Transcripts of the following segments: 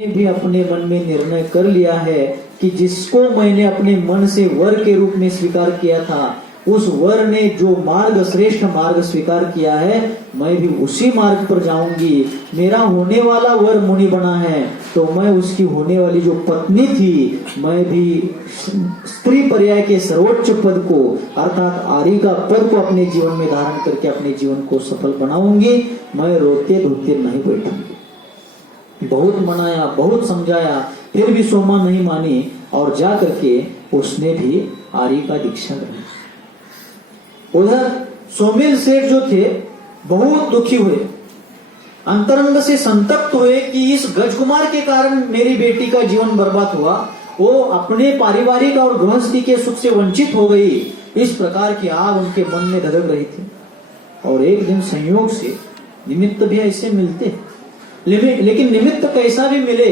मैंने भी अपने मन में निर्णय कर लिया है कि जिसको मैंने अपने मन से वर के रूप में स्वीकार किया था, उस वर ने जो मार्ग श्रेष्ठ मार्ग स्वीकार किया है, मैं भी उसी मार्ग पर जाऊंगी। मेरा होने वाला वर मुनि बना है, तो मैं उसकी होने वाली जो पत्नी थी, मैं भी स्त्री पर्याय के सर्वोच्च पद को अर्थात आर्य का पद को अपने जीवन में धारण करके अपने जीवन को सफल बनाऊंगी। मैं रोते धोते नहीं बैठूंगी। बहुत मनाया, बहुत समझाया, फिर भी सोमा नहीं मानी और जा करके उसने भी आर्य का दीक्षा ग्रहण। उधर सोमेल सेठ जो थे बहुत दुखी हुए, अंतरंग से संतप्त हुए कि इस गजकुमार के कारण मेरी बेटी का जीवन बर्बाद हुआ, वो अपने पारिवारिक और गृहस्थी के सुख से वंचित हो गई। इस प्रकार की आग उनके मन में धधक रही थी। और एक दिन संयोग से निमित्त भी ऐसे मिलते, लेकिन निमित्त कैसा भी मिले,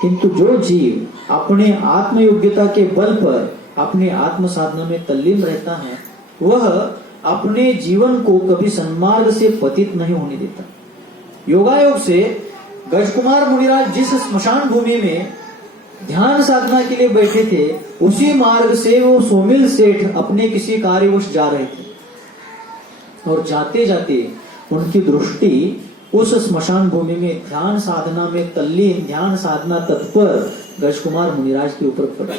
किंतु जो जीव अपने आत्म योग्यता के बल पर अपने आत्म साधना में तल्लीन रहता है, वह अपने जीवन को कभी सन्मार्ग से पतित नहीं होने देता। योगायोग से गजकुमार मुनिराज जिस स्मशान भूमि में ध्यान साधना के लिए बैठे थे, उसी मार्ग से वो सोमिल सेठ अपने किसी कार्यवश जा रहे थे। और जाते जाते उनकी दृष्टि उस स्मशान भूमि में ध्यान साधना में तल्लीन, ध्यान साधना तत्पर गजकुमार मुनिराज के ऊपर पड़ा।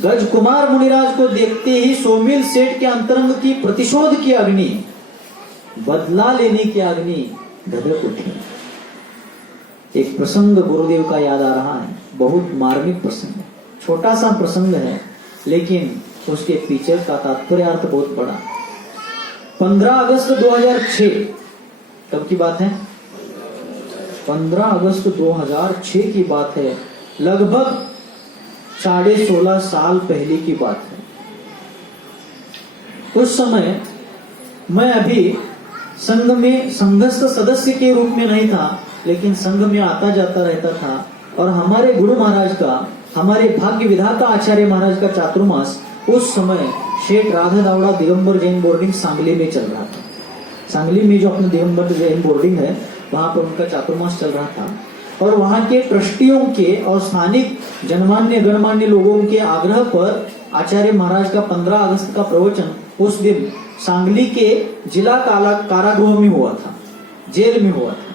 गजकुमार मुनिराज को देखते ही सोमिल सेठ के अंतरंग की प्रतिशोध की अग्नि, बदला लेने की अग्नि धधक उठी। एक प्रसंग गुरुदेव का याद आ रहा है, बहुत मार्मिक प्रसंग है। छोटा सा प्रसंग है, लेकिन उसके पीछे का तात्पर्य अर्थ बहुत बड़ा। 15 अगस्त 2006 कब की बात है? 15 अगस्त 2006 की बात है। लगभग 16.5 साल पहले की बात है। उस समय मैं अभी संघ में संघस्थ सदस्य के रूप में नहीं था, लेकिन संघ में आता जाता रहता था। और हमारे गुरु महाराज का, हमारे भाग्य विधाता आचार्य महाराज का चातुर्मास उस समय शेठ राधा दावड़ा दिगंबर जैन बोर्डिंग सांगली में चल रहा था। सांगली में जो अपने दिगंबर जैन बोर्डिंग है, वहां पर उनका चातुर्मास चल रहा था। और वहां के ट्रस्टियों के और स्थानिक जनमान्य गणमान्य लोगों के आग्रह पर आचार्य महाराज का 15 अगस्त का प्रवचन उस दिन सांगली के जिला कारागृह में हुआ था, जेल में हुआ था।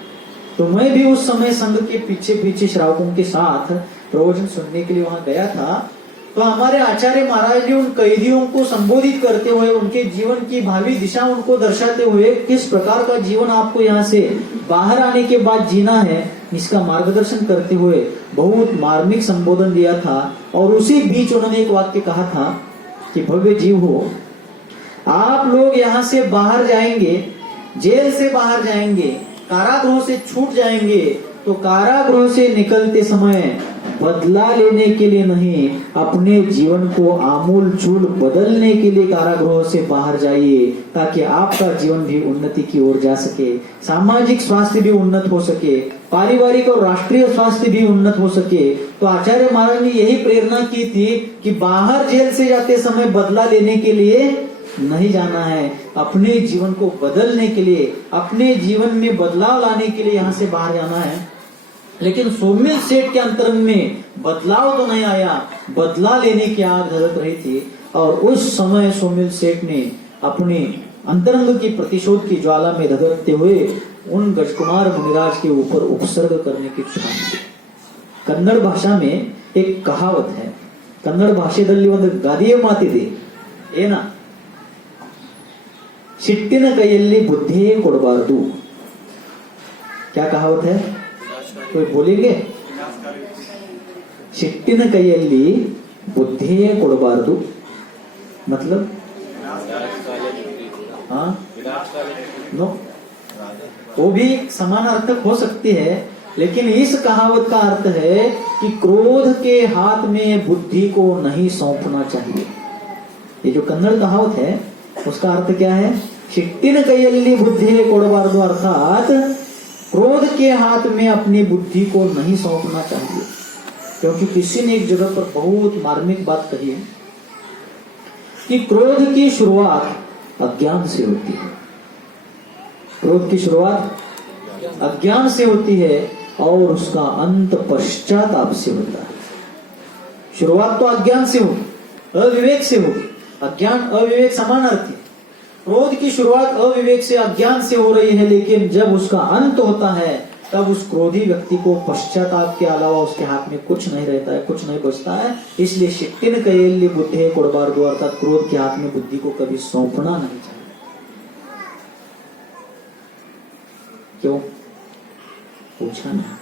तो मैं भी उस समय संघ के पीछे पीछे श्रावकों के साथ प्रवचन सुनने के लिए वहां गया था। तो हमारे आचार्य महाराज ने उन कैदियों को संबोधित करते हुए, उनके जीवन की भावी दिशा उनको दर्शाते हुए, किस प्रकार का जीवन आपको यहाँ से बाहर आने के बाद जीना है, इसका मार्गदर्शन करते हुए बहुत मार्मिक संबोधन दिया था। और उसी बीच उन्होंने एक वाक्य कहा था कि भव्य जीव हो, आप लोग यहाँ से बाहर जाएंगे, जेल से बाहर जाएंगे, कारागृह से छूट जाएंगे, तो कारागृह से निकलते समय बदला लेने के लिए नहीं, अपने जीवन को आमूल चूल बदलने के लिए कारागृह से बाहर जाइए, ताकि आपका जीवन भी उन्नति की ओर जा सके, सामाजिक स्वास्थ्य भी उन्नत हो सके, पारिवारिक और राष्ट्रीय स्वास्थ्य भी उन्नत हो सके। तो आचार्य महाराज ने यही प्रेरणा की थी कि बाहर जेल से जाते समय बदला लेने के लिए नहीं जाना है, अपने जीवन को बदलने के लिए, अपने जीवन में बदलाव लाने के लिए यहाँ से बाहर जाना है। लेकिन सोमिल सेठ के अंतरंग में बदलाव तो नहीं आया, बदला लेने की आग धधक रही थी। और उस समय सोमिल सेठ ने अपने अंतरंग की प्रतिशोध की ज्वाला में धधकते हुए उन गजकुमार मुनिराज के ऊपर उपसर्ग करने की ठान ली। कन्नड़ भाषा में एक कहावत है, कन्नड़ भाषेदल्ली ಒಂದು ಗಾದೆಯ ಮಾತಿದೆ, ಏನ ಸಿಟ್ಟಿನ ಕೈಯಲ್ಲಿ ಬುದ್ಧಿಯೇ ಕೊಡಬಾರದು। क्या कहावत है? कोई बोलेंगे? ಸಿಟ್ಟಿನ ಕೈಯಲ್ಲಿ ಬುದ್ಧಿಯೇ ಕೊಡಬಾರದು मतलब हाँ, नो, वो भी समानार्थक हो सकती है, लेकिन इस कहावत का अर्थ है कि क्रोध के हाथ में बुद्धि को नहीं सौंपना चाहिए। ये जो कन्नड़ कहावत है, उसका अर्थ क्या है? शिट्टिन कೈಯಲ್ಲಿ बुद्धि ಕೊಡಬಾರದು, अर्थात क्रोध के हाथ में अपनी बुद्धि को नहीं सौंपना चाहिए। क्योंकि किसी ने एक जगह पर बहुत मार्मिक बात कही है कि क्रोध की शुरुआत अज्ञान से होती है। क्रोध की शुरुआत अज्ञान से होती है, और उसका अंत पश्चाताप से होता है। शुरुआत तो अज्ञान से होगी, अविवेक से होगी। अज्ञान अविवेक समानार्थी। क्रोध की शुरुआत अविवेक से, अज्ञान से हो रही है, लेकिन जब उसका अंत होता है तब उस क्रोधी व्यक्ति को पश्चाताप के अलावा उसके हाथ में कुछ नहीं रहता है, कुछ नहीं बचता है। इसलिए शिट्टिन कयेल्ली बुद्धे कोडबार्दो, अर्थात क्रोध के हाथ में बुद्धि को कभी सौंपना नहीं चाहिए। क्यों पूछा ना?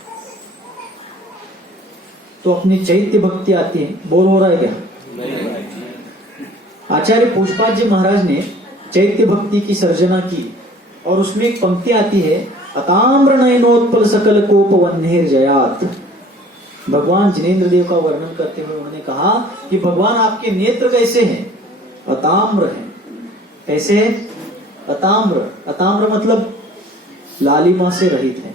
तो अपनी चैत्य भक्ति आती है। बोर हो रहा है क्या? आचार्य पुष्पाद जी महाराज ने चैत्य भक्ति की सर्जना की और उसमें एक पंक्ति आती है, अताम्र नयनोत्पल सकल कोप वन्हेर जयात। भगवान जिनेन्द्र देव का वर्णन करते हुए उन्होंने कहा कि भगवान आपके नेत्र कैसे हैं? अताम्र हैं। कैसे है? अताम्र। अताम्र मतलब लालिमा से रहित है।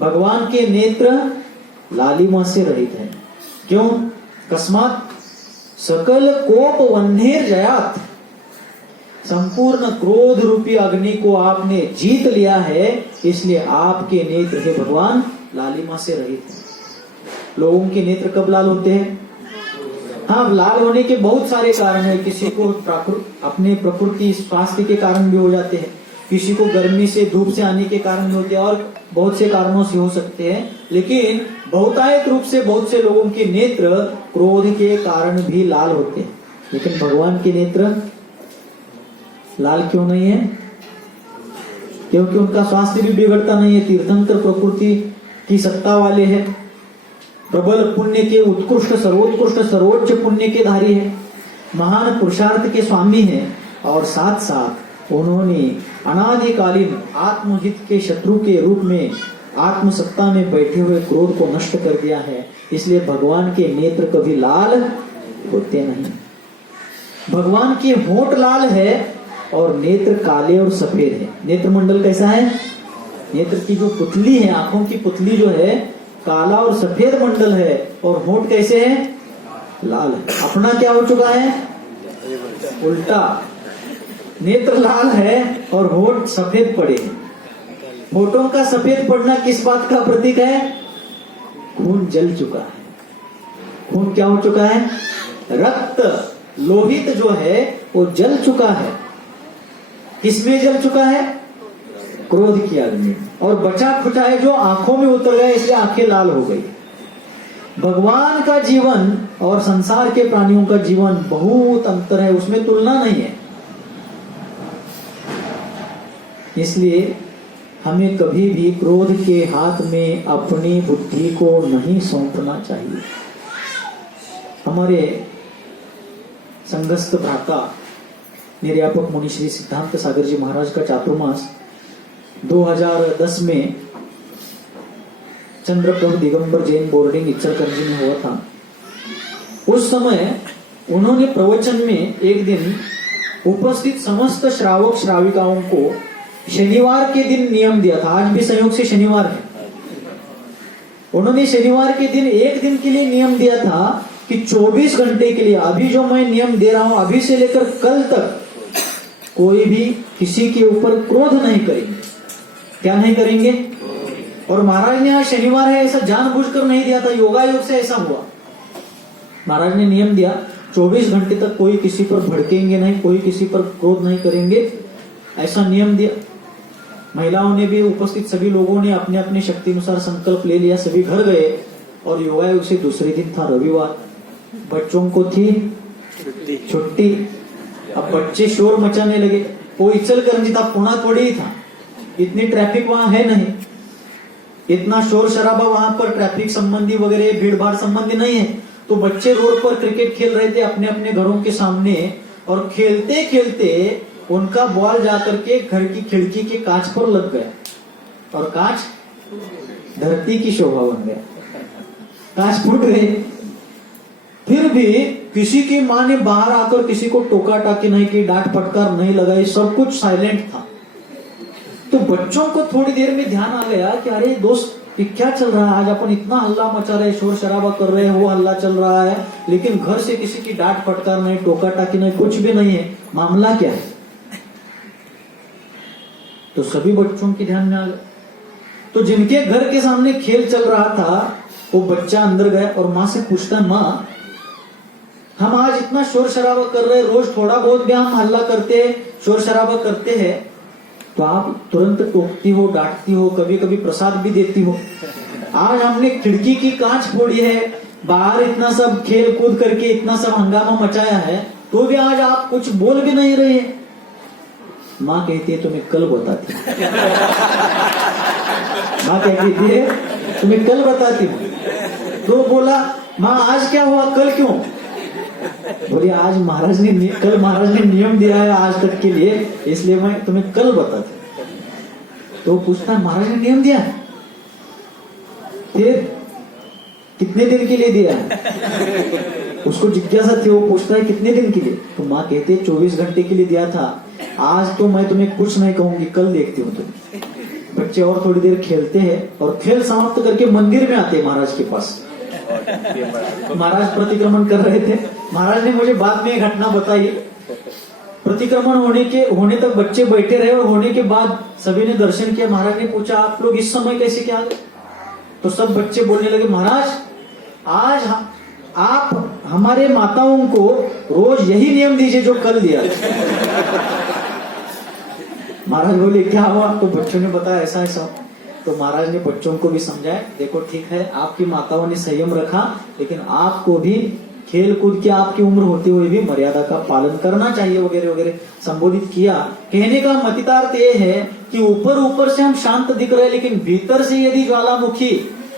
भगवान के नेत्र लालिमा से रहित है। क्यों? कस्मात सकल कोप वन्हेर जयात। संपूर्ण क्रोध रूपी अग्नि को आपने जीत लिया है, इसलिए आपके नेत्र हे भगवान लालिमा से रहित है। लोगों के नेत्र कब लाल होते हैं? हाँ, लाल होने के बहुत सारे कारण है। किसी को अपने प्रकृति स्वास्थ्य के कारण भी हो जाते हैं, किसी को गर्मी से धूप से आने के कारण भी होते हैं, और बहुत से कारणों से हो सकते हैं। लेकिन बहुतायत रूप से बहुत से लोगों के नेत्र क्रोध के कारण भी लाल होते हैं। लेकिन भगवान के नेत्र लाल क्यों नहीं है? क्योंकि उनका स्वास्थ्य भी बिगड़ता नहीं है। तीर्थंकर प्रकृति की सत्ता वाले हैं, प्रबल पुण्य के उत्कृष्ट सर्वोत्कृष्ट सर्वोच्च पुण्य के धारी है, महान पुरुषार्थ के स्वामी हैं, और साथ साथ उन्होंने अनादिकालीन आत्महित के शत्रु के रूप में आत्मसत्ता में बैठे हुए क्रोध को नष्ट कर दिया है। इसलिए भगवान के नेत्र कभी लाल होते नहीं। भगवान के होंठ लाल है और नेत्र काले और सफेद है। नेत्र मंडल कैसा है? नेत्र की जो पुतली है, आंखों की पुतली जो है, काला और सफेद मंडल है, और होंठ कैसे है? लाल है। अपना क्या हो चुका है? उल्टा। नेत्र लाल है और होंठ सफेद पड़े हैं। होठों का सफेद पड़ना किस बात का प्रतीक है? खून जल चुका है। खून क्या हो चुका है? रक्त लोहित जो है वो जल चुका है। किसमें जल चुका है? क्रोध की अग्नि। और बचा खुचा है जो आंखों में उतर गया, इसलिए आंखें लाल हो गई। भगवान का जीवन और संसार के प्राणियों का जीवन बहुत अंतर है, उसमें तुलना नहीं है। इसलिए हमें कभी भी क्रोध के हाथ में अपनी बुद्धि को नहीं सौंपना चाहिए। हमारे संघस्थ भ्राता निर्यापक मुनि श्री सिद्धांत सागर जी महाराज का चातुर्मास 2010 में चंद्रप्रभ दिगंबर जैन बोर्डिंग इच्चरकरंजी में हुआ था। उस समय उन्होंने प्रवचन में एक दिन उपस्थित समस्त श्रावक श्राविकाओं को शनिवार के दिन नियम दिया था। आज भी संयोग से शनिवार है। उन्होंने शनिवार के दिन एक दिन के लिए नियम दिया था कि 24 घंटे के लिए, अभी जो मैं नियम दे रहा हूं, अभी से लेकर कल तक कोई भी किसी के ऊपर क्रोध नहीं करेंगे। क्या नहीं करेंगे? और महाराज ने आज शनिवार है ऐसा जानबूझकर नहीं दिया था, योगायोग से ऐसा हुआ। महाराज ने नियम दिया 24 घंटे तक कोई किसी पर भड़केंगे नहीं, कोई किसी पर क्रोध नहीं करेंगे, ऐसा नियम दिया। महिलाओं ने भी, उपस्थित सभी लोगों ने अपने अपने शक्ति अनुसार संकल्प ले लिया। सभी घर गए और योगायोग से दूसरे दिन था रविवार। बच्चों को थी छुट्टी। अब बच्चे शोर मचाने लगे। वो इच्चलकरंजी था, पुणे थोड़ी ही था, इतनी ट्रैफिक वहां है नहीं, इतना शोर शराबा वहां पर ट्रैफिक संबंधी वगैरह भीड़ भाड़ संबंधी नहीं है। तो बच्चे रोड पर क्रिकेट खेल रहे थे अपने अपने घरों के सामने, और खेलते खेलते उनका बॉल जाकर के घर की खिड़की के कांच पर लग गया और कांच धरती की शोभा बन गया। कांच फूट गए। फिर भी किसी की मां ने बाहर आकर किसी को टोका टाकी नहीं की, डांट फटकार नहीं लगाई, सब कुछ साइलेंट था। तो बच्चों को थोड़ी देर में ध्यान आ गया कि अरे दोस्त क्या चल रहा है, आज अपन इतना हल्ला मचा रहे, शोर शराबा कर रहे हैं, वो हल्ला चल रहा है, लेकिन घर से किसी की डांट फटकार नहीं, टोका टाकी नहीं, कुछ भी नहीं है, मामला क्या है? तो सभी बच्चों के ध्यान में आ गया। तो जिनके घर के सामने खेल चल रहा था वो बच्चा अंदर गया और माँ से पूछता, माँ हम आज इतना शोर शराबा कर रहे हैं, रोज थोड़ा बहुत भी हम हल्ला करते हैं, शोर शराबा करते हैं, तो आप तुरंत टोकती हो, डांटती हो, कभी कभी प्रसाद भी देती हो। आज हमने खिड़की की कांच फोड़ी है, बाहर इतना सब खेल कूद करके इतना सब हंगामा मचाया है, तो भी आज आप कुछ बोल भी नहीं रहे। माँ कहती है तुम्हें कल बताती हूँ। माँ कहती है तुम्हें कल बताती हूँ। तो बोला, माँ आज क्या हुआ, कल क्यों? बोली आज महाराज ने नियम दिया है आज तक के लिए, इसलिए मैं तुम्हें कल बताती हूँ। तो पूछता महाराज ने नियम दिया, फिर कितने दिन के लिए दिया है? उसको जिज्ञासा थी, वो पूछता है कितने दिन के लिए? तो माँ कहती है 24 घंटे के लिए दिया था, आज तो मैं तुम्हें कुछ नहीं कहूंगी, कल देखती हूँ तुम। बच्चे और थोड़ी देर खेलते हैं और खेल समाप्त करके मंदिर में आते हैं महाराज के पास। महाराज प्रतिक्रमण कर रहे थे। महाराज ने मुझे बाद में घटना बताई। प्रतिक्रमण होने तक बच्चे बैठे रहे और होने के बाद सभी ने दर्शन किया। महाराज ने पूछा आप लोग इस समय कैसे क्या? तो सब बच्चे बोलने लगे, महाराज आज आप हमारे माताओं को रोज यही नियम दीजिए जो कल दिया। महाराज बोले क्या हुआ? तो बच्चों ने बताया ऐसा ऐसा। तो महाराज ने बच्चों को भी समझाया, देखो ठीक है आपकी माताओं ने संयम रखा, लेकिन आपको भी खेल कूद की आपकी उम्र होते हुए भी मर्यादा का पालन करना चाहिए वगैरह वगैरह संबोधित किया। कहने का मतितार्थ ये है कि ऊपर से हम शांत दिख रहे हैं, लेकिन भीतर से यदि ज्वालामुखी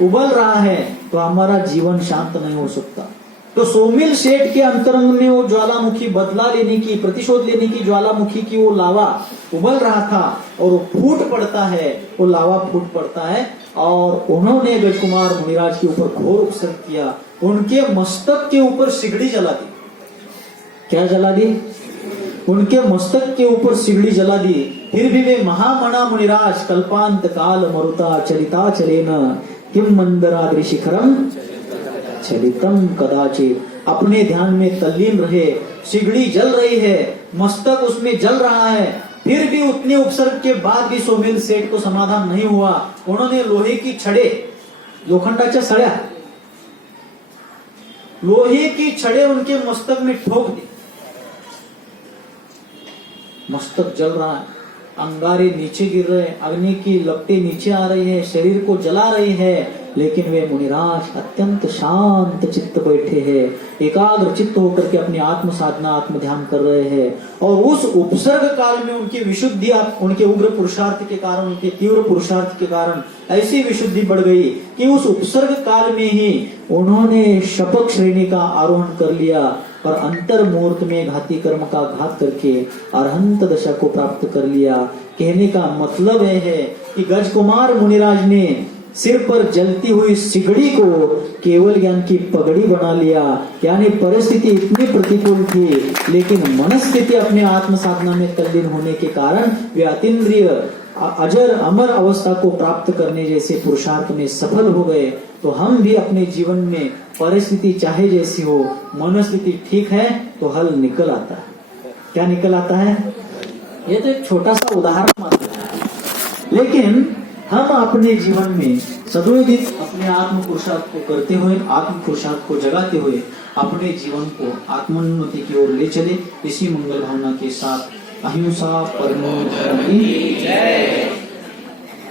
उबल रहा है तो हमारा जीवन शांत नहीं हो सकता। तो सोमिल सेठ के अंतरंग में वो ज्वालामुखी बदला लेने की, प्रतिशोध लेने की ज्वालामुखी की वो लावा उबल रहा था और वो फूट पड़ता है, वो लावा फूट पड़ता है। और उन्होंने गजकुमार मुनिराज के ऊपर घोर उपसर्ग किया, उनके मस्तक के ऊपर सिगड़ी जला दी। क्या जला दी? उनके मस्तक के ऊपर सिगड़ी जला दी। फिर भी वे महामणा मुनिराज कल्पांत काल मरुता चलिता चलेन किम मंदराद्रि शिखरम चलितम कदाचित, अपने ध्यान में तल्लीन रहे। सिगड़ी जल रही है, मस्तक उसमें जल रहा है, फिर भी उतने उपसर्ग के बाद भी सोमेल सेठ को समाधान नहीं हुआ। उन्होंने लोहे की छड़े, लोखंडाच्या सळ्या, लोहे की छड़े उनके मस्तक में ठोक दी। मस्तक जल रहा है, अंगारे नीचे गिर रहे, अग्नि की लपटें नीचे आ रही है, शरीर को जला रही है, लेकिन वे मुनिराज अत्यंत शांत चित्त बैठे हैं, एकाग्र चित्त होकर के अपनी आत्म साधना आत्म ध्यान कर रहे हैं। और उस उपसर्ग काल में उनकी विशुद्धि, उनके उग्र पुरुषार्थ के कारण, उनके तीव्र पुरुषार्थ के कारण ऐसी विशुद्धि बढ़ गई कि उस उपसर्ग काल में ही उन्होंने शपथ श्रेणी का आरोहण कर लिया और अंतर मुहूर्त में घाती कर्म का घात करके अरहंत दशा को प्राप्त कर लिया। कहने का मतलब यह है कि गजकुमार मुनिराज ने सिर पर जलती हुई सिगड़ी को केवल ज्ञान की पगड़ी बना लिया। यानी परिस्थिति इतनी प्रतिकूल थी, लेकिन मनस्थिति अपने आत्म साधना में तल्लीन होने के कारण वे अतीन्द्रिय अजर अमर अवस्था को प्राप्त करने जैसे पुरुषार्थ में सफल हो गए। तो हम भी अपने जीवन में परिस्थिति चाहे जैसी हो, मनस्थिति ठीक है तो हल निकल आता है। क्या निकल आता है? ये तो एक छोटा सा उदाहरण मात्र है, लेकिन हम अपने जीवन में सदैव अपने आत्म पुरुषार्थ को करते हुए, आत्म पुरुषार्थ को जगाते हुए अपने जीवन को आत्मोन्नति की ओर ले चले। इसी मंगल भावना के साथ अहिंसा परमो धर्म की जय।